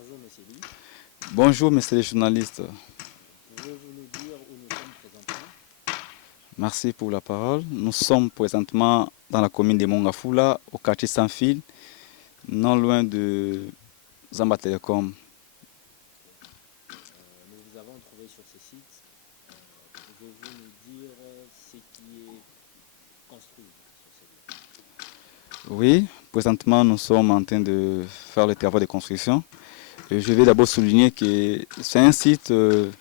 Bonjour Monsieur Lee, Bonjour, messieurs les journalistes. pouvez-vous nous dire où nous sommes présentement? Merci pour la parole. Nous sommes présentement dans la commune de Mongafula, au quartier Sans-Fil, non loin de Zamba Telecom. Nous vous avons trouvé sur ce site. Pouvez-vous nous dire ce qui est construit sur ce lieu? Oui, présentement, nous sommes en train de faire les travaux de construction. Je vais d'abord souligner que c'est un site dans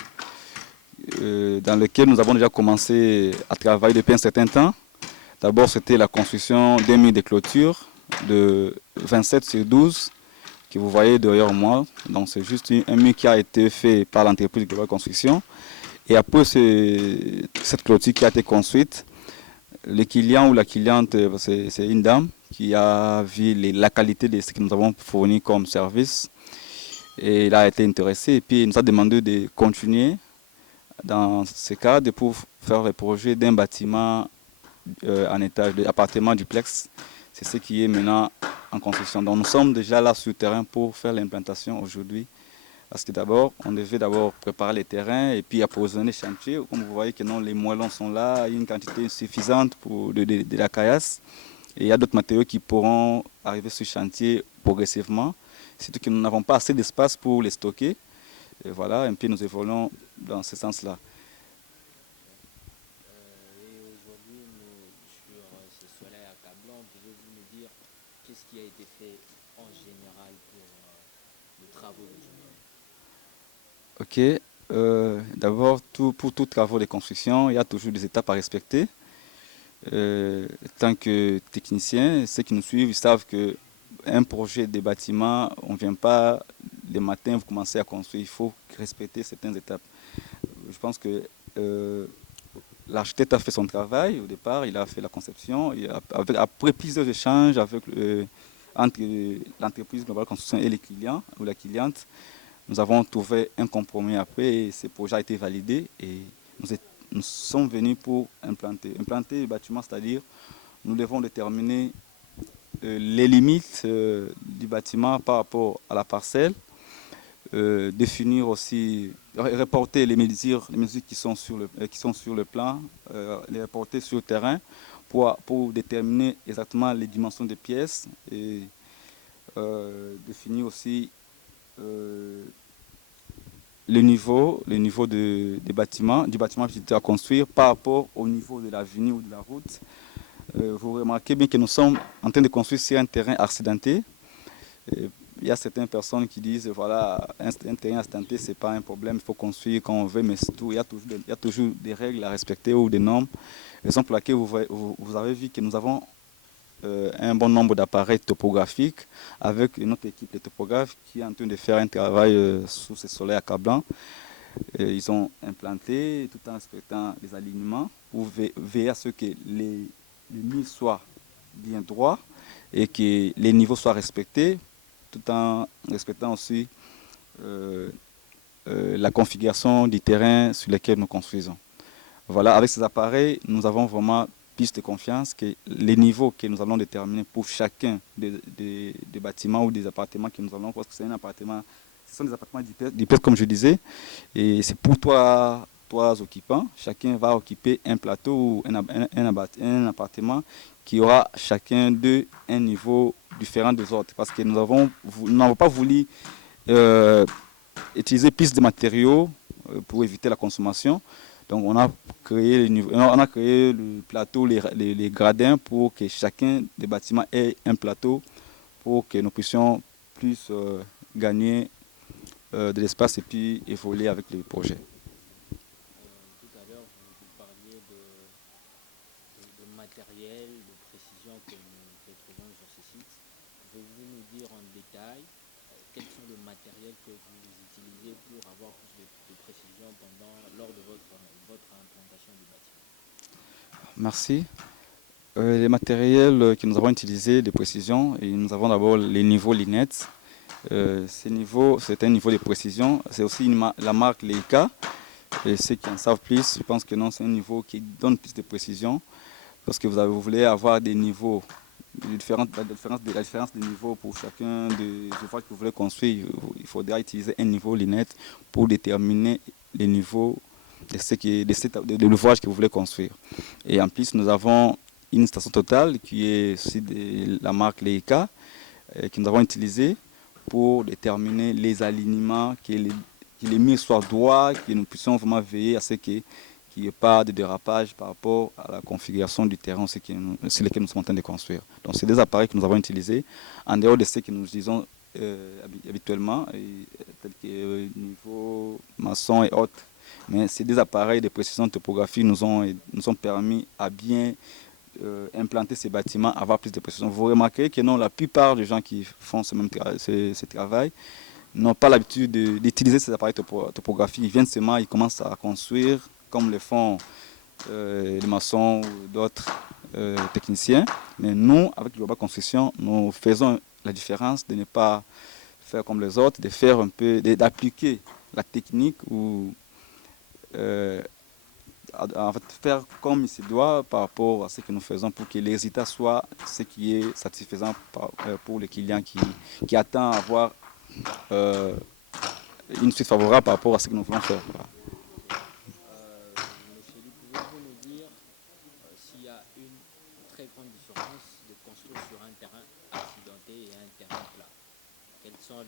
lequel nous avons déjà commencé à travailler depuis un certain temps. D'abord, c'était la construction d'un mur de clôture de 27 sur 12 que vous voyez derrière moi. Donc c'est juste un mur qui a été fait par l'entreprise Global Construction. Et après cette clôture qui a été construite, le client ou la cliente, c'est une dame qui a vu la qualité de ce que nous avons fourni comme service. Et il a été intéressé et puis il nous a demandé de continuer dans ce cadre pour faire le projet d'un bâtiment en étage, d'appartement duplex. C'est ce qui est maintenant en construction. Donc nous sommes déjà là sur le terrain pour faire l'implantation aujourd'hui. Parce que d'abord, on devait d'abord préparer les terrains et puis approvisionner les chantiers. Comme vous voyez que non, les moellons sont là, il y a une quantité suffisante pour de la caillasse. Et il y a d'autres matériaux qui pourront arriver sur le chantier progressivement. Surtout que nous n'avons pas assez d'espace pour les stocker. Et voilà, et puis nous évoluons dans ce sens-là. Et aujourd'hui, sur ce soleil accablant, pouvez-vous nous dire qu'est-ce qui a été fait en général pour les travaux d'aujourd'hui? Ok. D'abord, pour tout travaux de construction, il y a toujours des étapes à respecter. Tant que technicien, ceux qui nous suivent, ils savent qu'un projet de bâtiment, on ne vient pas le matin, vous commencez à construire. Il faut respecter certaines étapes. Je pense que l'architecte a fait son travail au départ, il a fait la conception. Après plusieurs échanges entre l'entreprise Global Construction et les clients ou la cliente, nous avons trouvé un compromis après et ce projet a été validé et nous sommes venus pour implanter. Implanter le bâtiment, c'est-à-dire nous devons déterminer les limites du bâtiment par rapport à la parcelle, définir aussi, reporter les mesures qui sont sur le plan, les reporter sur le terrain pour déterminer exactement les dimensions des pièces et définir aussi euh, le niveau des bâtiments, du bâtiment qui était à construire par rapport au niveau de l'avenue ou de la route. Vous remarquez bien que nous sommes en train de construire sur un terrain accidenté. Il y a certaines personnes qui disent voilà, un terrain accidenté, ce n'est pas un problème, il faut construire quand on veut, mais surtout, il y a toujours des règles à respecter ou des normes. Raison pour laquelle vous avez vu que nous avons un bon nombre d'appareils topographiques avec notre équipe de topographes qui est en train de faire un travail sous ce soleil accablant. Ils ont implanté tout en respectant les alignements pour veiller à ce que les murs soient bien droits et que les niveaux soient respectés tout en respectant aussi euh, la configuration du terrain sur lequel nous construisons. Voilà, avec ces appareils, nous avons vraiment plus de confiance que les niveaux que nous allons déterminer pour chacun des bâtiments ou des appartements que nous allons, parce que c'est un appartement, ce sont des appartements duplex comme je disais, et c'est pour trois occupants. Chacun va occuper un plateau ou un appartement qui aura chacun d'eux un niveau différent des autres, parce que nous n'avons pas voulu euh, utiliser plus de matériaux pour éviter la consommation. Donc on a créé le plateau, les gradins pour que chacun des bâtiments ait un plateau pour que nous puissions plus gagner de l'espace et puis évoluer avec le projet. Tout à l'heure, vous parliez de matériel, de précision que nous retrouvons sur ce site. Pouvez-vous nous dire en détail quels sont les matériels que vous utilisez pour avoir plus de précision lors de votre implantation du bâtiment? Merci. Les matériels que nous avons utilisés de précision, et nous avons d'abord les niveaux Linet. Ces niveaux, c'est un niveau de précision. C'est aussi la marque Leica. Et ceux qui en savent plus, je pense que non, c'est un niveau qui donne plus de précision. Parce que vous voulez avoir des niveaux la différence de niveau pour chacun des ouvrages que vous voulez construire. Il faudra utiliser un niveau lunette pour déterminer les niveaux de l'ouvrage que vous voulez construire. Et en plus, nous avons une station totale qui est aussi de la marque Leica, que nous avons utilisée pour déterminer les alignements, que les murs soient droits, que nous puissions vraiment veiller à ce qu'il n'y ait pas de dérapage par rapport à la configuration du terrain sur lequel nous sommes en train de construire. Donc c'est des appareils que nous avons utilisés en dehors de ce que nous utilisons habituellement, tels que niveau maçon et autres. Mais c'est des appareils de précision de topographie nous ont permis à bien implanter ces bâtiments, avoir plus de précision. Vous remarquez que non, la plupart des gens qui font ce travail n'ont pas l'habitude d'utiliser ces appareils topographiques. Ils viennent seulement, ils commencent à construire comme le font les maçons ou d'autres techniciens. Mais nous, avec Global Construction, nous faisons la différence de ne pas faire comme les autres, de faire un peu, d'appliquer la technique ou en fait, faire comme il se doit par rapport à ce que nous faisons pour que les résultats soient ce qui est satisfaisant pour le client qui attend avoir une suite favorable par rapport à ce que nous voulons faire. Monsieur Lee, pouvez-vous nous dire s'il y a une très grande différence de construire sur un terrain accidenté et un terrain plat? Quelles sont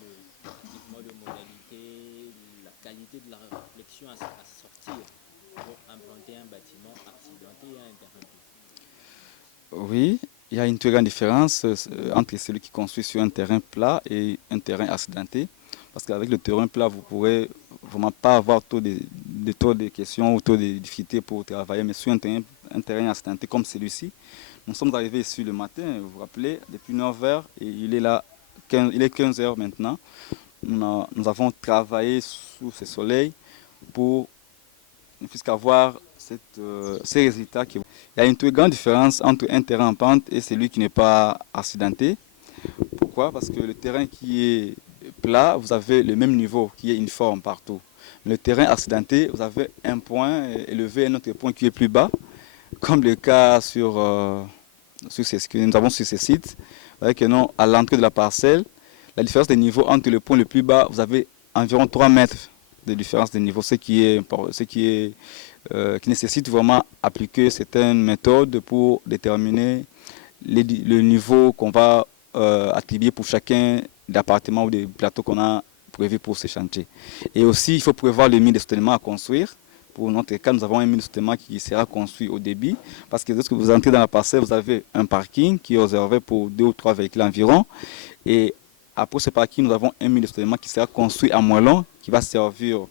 pratiquement les modalités, la qualité de la réflexion à sortir pour implanter un bâtiment accidenté et un terrain plat? Oui, il y a une très grande différence entre celui qui construit sur un terrain plat et un terrain accidenté. Parce qu'avec le terrain plat, vous ne pourrez vraiment pas avoir taux de questions ou taux de difficultés pour travailler. Mais sur un terrain accidenté comme celui-ci, nous sommes arrivés ici le matin, vous vous rappelez, depuis 9h et il est là, il est 15h maintenant. Nous avons travaillé sous ce soleil pour avoir ces résultats. Il y a une très grande différence entre un terrain en pente et celui qui n'est pas accidenté. Pourquoi? Parce que le terrain qui est plat, vous avez le même niveau qui est uniforme partout. Le terrain accidenté, vous avez un point élevé et un autre point qui est plus bas, comme le cas sur ce que nous avons sur ces sites. Vous voyez que non, à l'entrée de la parcelle, la différence de niveau entre le point le plus bas, vous avez environ 3 mètres de différence de niveau, ce qui nécessite vraiment appliquer certaines méthodes pour déterminer le niveau qu'on va attribuer pour chacun des appartements ou des plateaux qu'on a prévus pour ces chantiers. Et aussi, il faut prévoir le mur de soutènement à construire. Pour notre cas, nous avons un mur de soutènement qui sera construit au débit, parce que lorsque vous entrez dans la parcelle, vous avez un parking qui est réservé pour 2 ou 3 véhicules environ. Et après ce parking, nous avons un mur de soutènement qui sera construit à moellon, qui va servir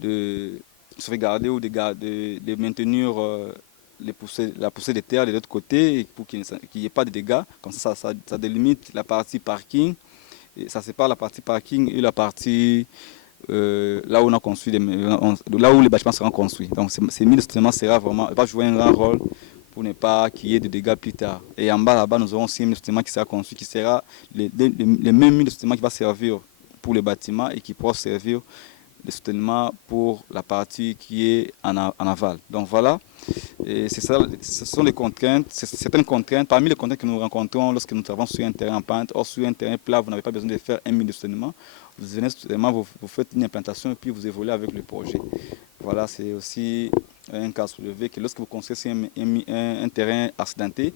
de sauvegarder ou de maintenir la poussée de terre de l'autre côté pour qu'il n'y ait pas de dégâts. Comme ça délimite la partie parking, et ça sépare la partie parking et la partie là où on a construit là où les bâtiments seront construits. Donc ces murs de soutènement va jouer un grand rôle pour ne pas qu'il y ait de dégâts plus tard. Et en bas là-bas, nous aurons aussi un mur de soutènement qui sera construit, qui sera les mêmes murs de soutènement qui va servir pour les bâtiments et qui pourra servir de soutènement pour la partie qui est en aval. Donc voilà, et c'est ça, ce sont les contraintes, certaines contraintes, parmi les contraintes que nous rencontrons lorsque nous travaillons sur un terrain en pente. Or sur un terrain plat, vous n'avez pas besoin de faire un mur de soutènement, vous venez soudainement, vous faites une implantation et puis vous évoluez avec le projet. Voilà, c'est aussi un cas soulevé que lorsque vous construisez un terrain accidenté,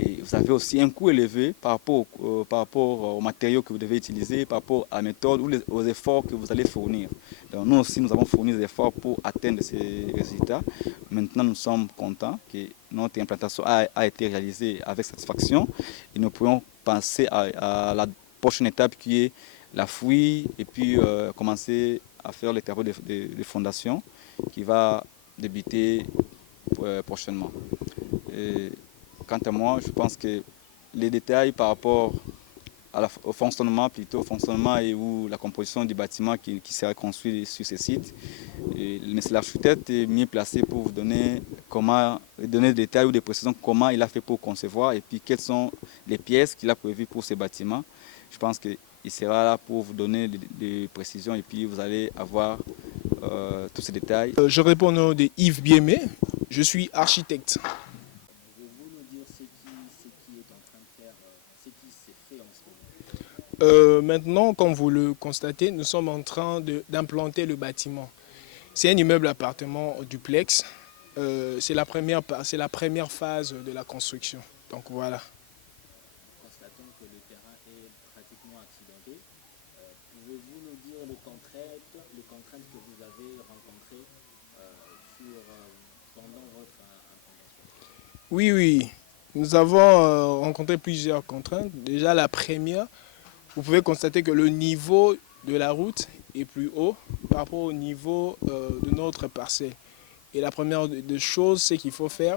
et vous avez aussi un coût élevé par rapport aux matériaux que vous devez utiliser, par rapport à la méthode ou aux efforts que vous allez fournir. Donc nous aussi, nous avons fourni des efforts pour atteindre ces résultats. Maintenant, nous sommes contents que notre implantation a été réalisée avec satisfaction et nous pourrons passer à la prochaine étape qui est la fouille et puis commencer à faire les travaux de fondation qui va débuter prochainement. Et quant à moi, je pense que les détails par rapport au fonctionnement, et ou la composition du bâtiment qui sera construit sur ces sites, l'architecte est mieux placé pour vous donner des détails ou des précisions, comment il a fait pour concevoir et puis quelles sont les pièces qu'il a prévues pour ces bâtiments. Je pense qu'il sera là pour vous donner des précisions et puis vous allez avoir tous ces détails. Je réponds au nom de Yves Biémé, je suis architecte. Pouvez-vous nous dire ce qui est en train de faire fait en ce moment? Maintenant, comme vous le constatez, nous sommes en train d'implanter le bâtiment. C'est un immeuble appartement duplex. C'est la première phase de la construction. Donc voilà. Constatons que le terrain est pratiquement accidenté. Pouvez-vous nous dire les contraintes que vous avez rencontrées pendant votre implantation? Oui. Nous avons rencontré plusieurs contraintes. Déjà, la première, vous pouvez constater que le niveau de la route est plus haut par rapport au niveau de notre parcelle. Et la première des choses, c'est qu'il faut faire,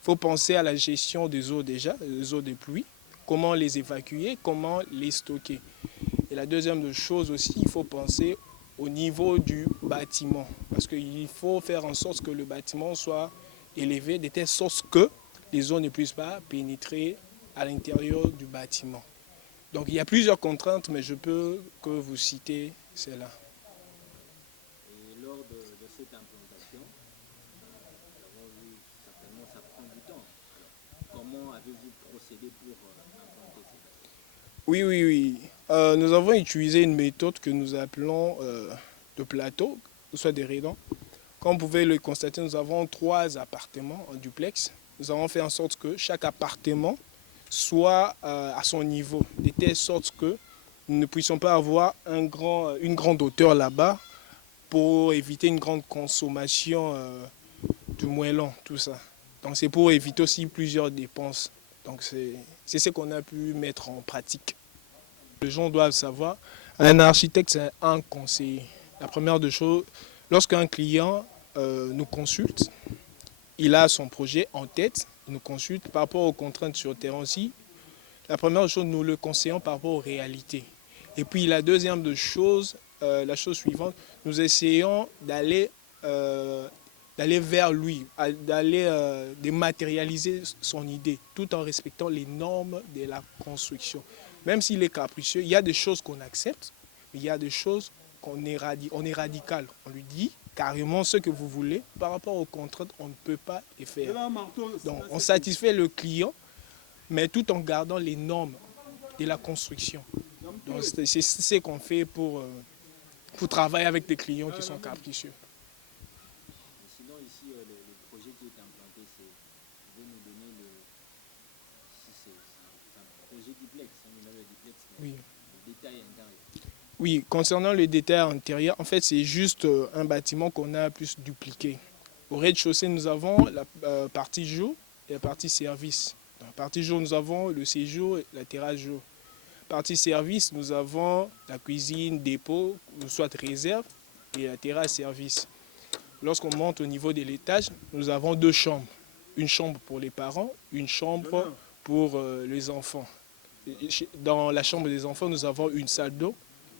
il faut penser à la gestion des eaux déjà, les eaux de pluie, comment les évacuer, comment les stocker. Et la deuxième chose aussi, il faut penser au niveau du bâtiment. Parce qu'il faut faire en sorte que le bâtiment soit élevé de telle sorte que les eaux ne puissent pas pénétrer à l'intérieur du bâtiment. Donc il y a plusieurs contraintes, mais je peux que vous citer celles-là. Et lors de cette implantation, nous avons vu certainement ça prend du temps. Alors, comment avez-vous procédé pour implanter ces bâtiments? Oui. Nous avons utilisé une méthode que nous appelons de plateau, soit des redans. Comme vous pouvez le constater, nous avons 3 appartements en duplex. Nous avons fait en sorte que chaque appartement soit à son niveau, de telle sorte que nous ne puissions pas avoir une grande hauteur là-bas pour éviter une grande consommation du moellon, tout ça. Donc c'est pour éviter aussi plusieurs dépenses. Donc c'est ce qu'on a pu mettre en pratique. Les gens doivent savoir, un architecte c'est un conseiller. La première des choses, lorsqu'un client nous consulte, il a son projet en tête, il nous consulte par rapport aux contraintes sur le terrain aussi. La première chose, nous le conseillons par rapport aux réalités. Et puis la deuxième de chose, la chose suivante, nous essayons d'aller vers lui, d'aller dématérialiser son idée, tout en respectant les normes de la construction. Même s'il est capricieux, il y a des choses qu'on accepte, mais il y a des choses on est radical. On lui dit carrément ce que vous voulez. Par rapport aux contraintes, on ne peut pas les faire. Donc on satisfait le client, mais tout en gardant les normes de la construction. Donc c'est ce qu'on fait pour travailler avec des clients qui sont capricieux. Sinon ici, le projet qui est implanté, vous pouvez nous donner si c'est un projet duplex, un immeuble duplex, mais Oui. le détail intérieur. Oui, concernant le détail intérieur, en fait, c'est juste un bâtiment qu'on a plus dupliqué. Au rez-de-chaussée, nous avons la partie jour et la partie service. Dans la partie jour, nous avons le séjour et la terrasse jour. Partie service, nous avons la cuisine, dépôt, soit réserve, et la terrasse service. Lorsqu'on monte au niveau de l'étage, nous avons 2 chambres. Une chambre pour les parents, une chambre pour les enfants. Dans la chambre des enfants, nous avons une salle d'eau.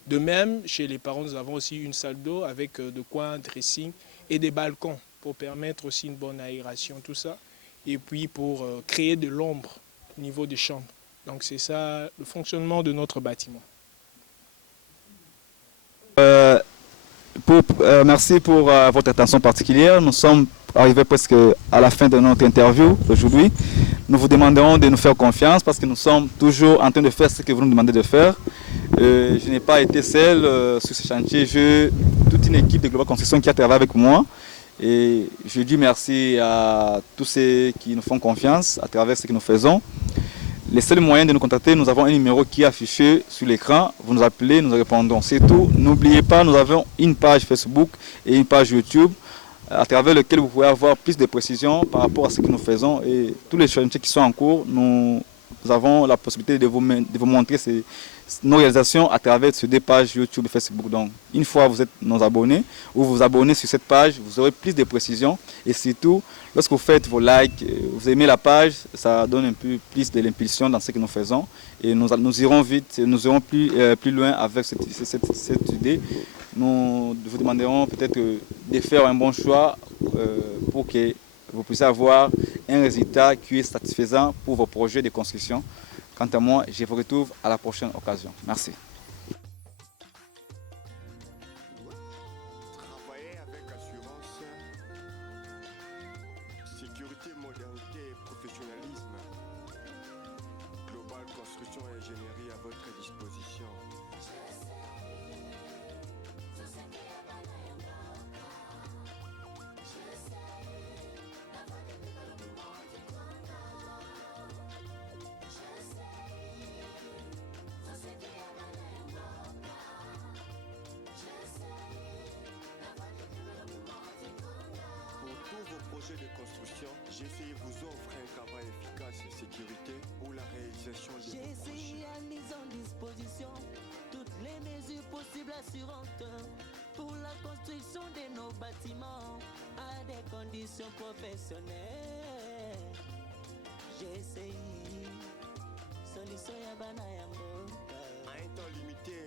De même, chez les parents, nous avons aussi une salle d'eau avec de quoi dressing et des balcons pour permettre aussi une bonne aération, tout ça. Et puis pour créer de l'ombre au niveau des chambres. Donc c'est ça le fonctionnement de notre bâtiment. Merci pour votre attention particulière. Nous sommes arrivés presque à la fin de notre interview aujourd'hui. Nous vous demanderons de nous faire confiance parce que nous sommes toujours en train de faire ce que vous nous demandez de faire. Je n'ai pas été seul sur ce chantier. J'ai toute une équipe de Global Construction qui a travaillé avec moi. Et je dis merci à tous ceux qui nous font confiance à travers ce que nous faisons. Les seuls moyens de nous contacter, nous avons un numéro qui est affiché sur l'écran. Vous nous appelez, nous répondons. C'est tout. N'oubliez pas, nous avons une page Facebook et une page YouTube à travers lequel vous pouvez avoir plus de précisions par rapport à ce que nous faisons. Et tous les chantiers qui sont en cours, nous avons la possibilité de vous montrer nos réalisations à travers ces 2 pages YouTube et Facebook. Donc, une fois vous êtes nos abonnés, ou vous vous abonnez sur cette page, vous aurez plus de précisions. Et surtout, lorsque vous faites vos likes, vous aimez la page, ça donne un peu plus de l'impulsion dans ce que nous faisons. Et nous irons vite, nous irons plus loin avec cette idée. Nous vous demanderons peut-être de faire un bon choix pour que vous puissiez avoir un résultat qui est satisfaisant pour vos projets de construction. Quant à moi, je vous retrouve à la prochaine occasion. Merci. Travailler avec assurance, sécurité, modernité et professionnalisme. Global Construction ingénierie à votre disposition. Pour vos projets de construction, GCI vous offre un travail efficace et sécurité pour la réalisation de vos projets. GCI a mis en disposition toutes les mesures possibles assurantes pour la construction de nos bâtiments à des conditions professionnelles. GCI, solution ya bana ya mboka. À un temps limité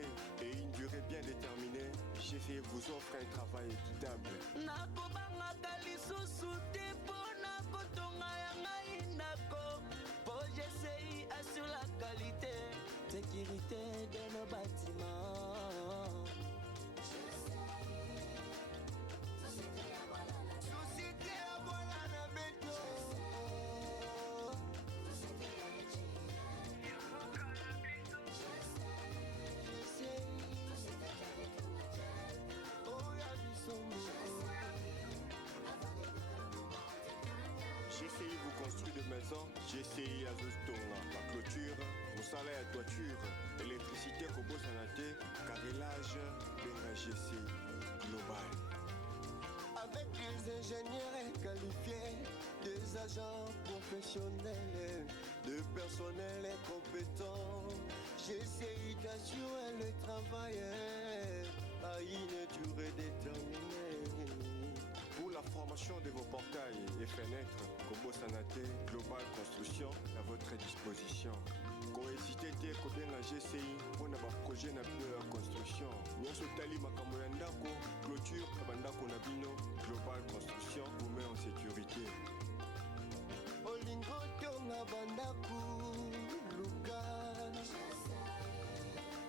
et une durée bien déterminée, GCI vous offre un travail équitable. Nakobangaka lisusu te mpona kotonga ya ngai ndako. Po GCI assure la qualité, sécurité de nos bâtiments. Société ya bola na beto. GCI vous construit de maisons, GCI Azostonga, la clôture, mosala ya toiture, électricité Kobo Sanate, carrelage, Benga GCI Global. Avec des ingénieurs qualifiés, des agents professionnels, de personnel compétent, GCI d'assurer le travail à une durée déterminée. Pour la formation de vos portails et fenêtres, Kobo Sanate, Global Construction à votre disposition. Cohésité te Kobenga GCI pour un projet na bino ya construction. Nyonso tali makambo ya ndako, clôture na bandako na bino, Global Construction vous met en sécurité. Olingo tonga bandaku luka,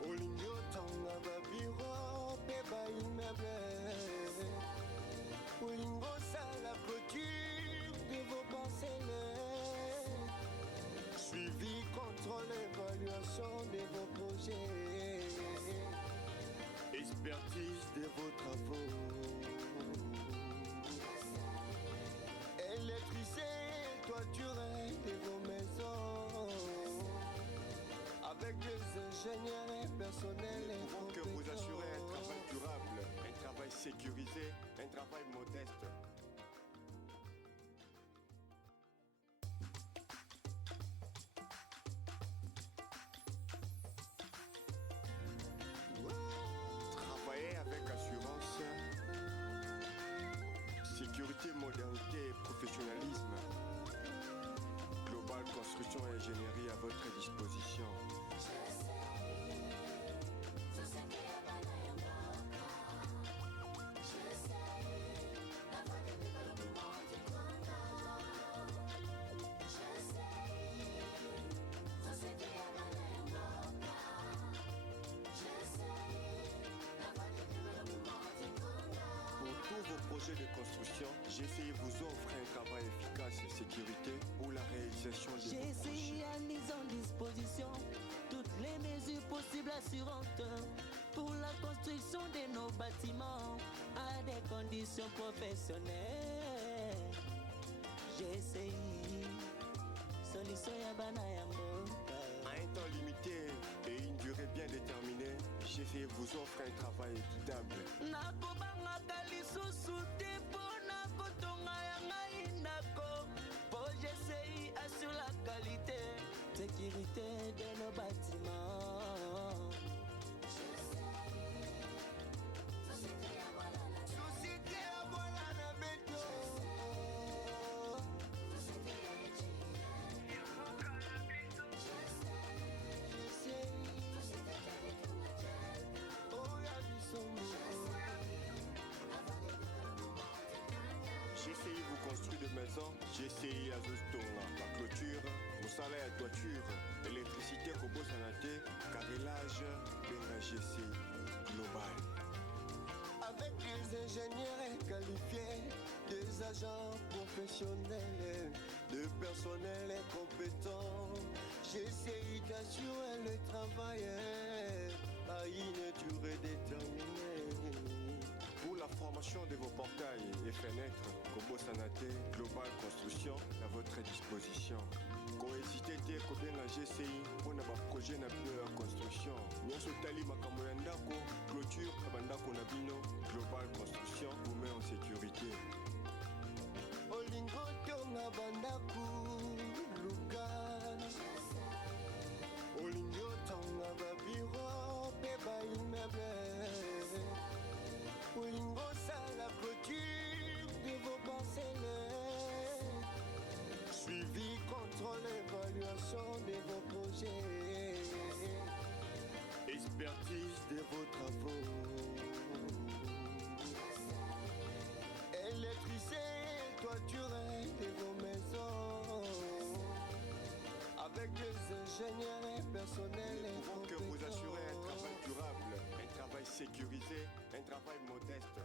olingo tonga babiro pe ba immeuble, olingo sala clôture de vos parcelles, suivi, contrôle, évaluation de vos projets, expertise de vos travaux, électricité, toiture de vos maisons, avec des ingénieurs et personnels Nous pouvons que vous compétents. assurer un travail durable, un travail sécurisé, un travail modeste. Travailler avec assurance, sécurité, modernité et professionnalisme. Global Construction et Ingénierie à votre disposition. Pour tous vos projets de construction, GCI vous offre un travail efficace et sécurité pour la réalisation de vos projets. GCI a mis en disposition toutes les mesures possibles assurantes pour la construction de nos bâtiments à des conditions professionnelles. GCI, solution ya bana ya mboka. À un temps limité et une durée bien déterminée, GCI vous offre un travail équitable. Nakobangaka lisusu te mpona kotonga ya ngai ndako. Po GCI assure la qualité, sécurité de nos bâtiments. Société ya bola na beto. GCI vous construit de maisons, GCI Azostonga, la clôture, mosala ya toiture, électricité Kobo Sanate, carrelage, Benga GCI Global. Avec des ingénieurs qualifiés, des agents professionnels, de personnel compétent, GCI d'assurer le travailler à une durée déterminée. Pour la formation de vos portails et fenêtres, Kobo Sanate Global Construction à votre disposition. Cohésité bien la GCI pour un projet de construction. Nous tali makambo ya ndako, clôture bandako na bino, Global Construction vous met en sécurité. Olingo tonga bandaku luka Olingo tonga babiro pe ba immeuble Olingo sala clôture de vos parcelles Suivi, contrôle, évaluation de vos projets Expertise de vos travaux Électricité, toiture de vos maisons avec des ingénieurs et personnels Nous pouvons que vous assurer un compétents. travail durable, un travail sécurisé, un travail modeste.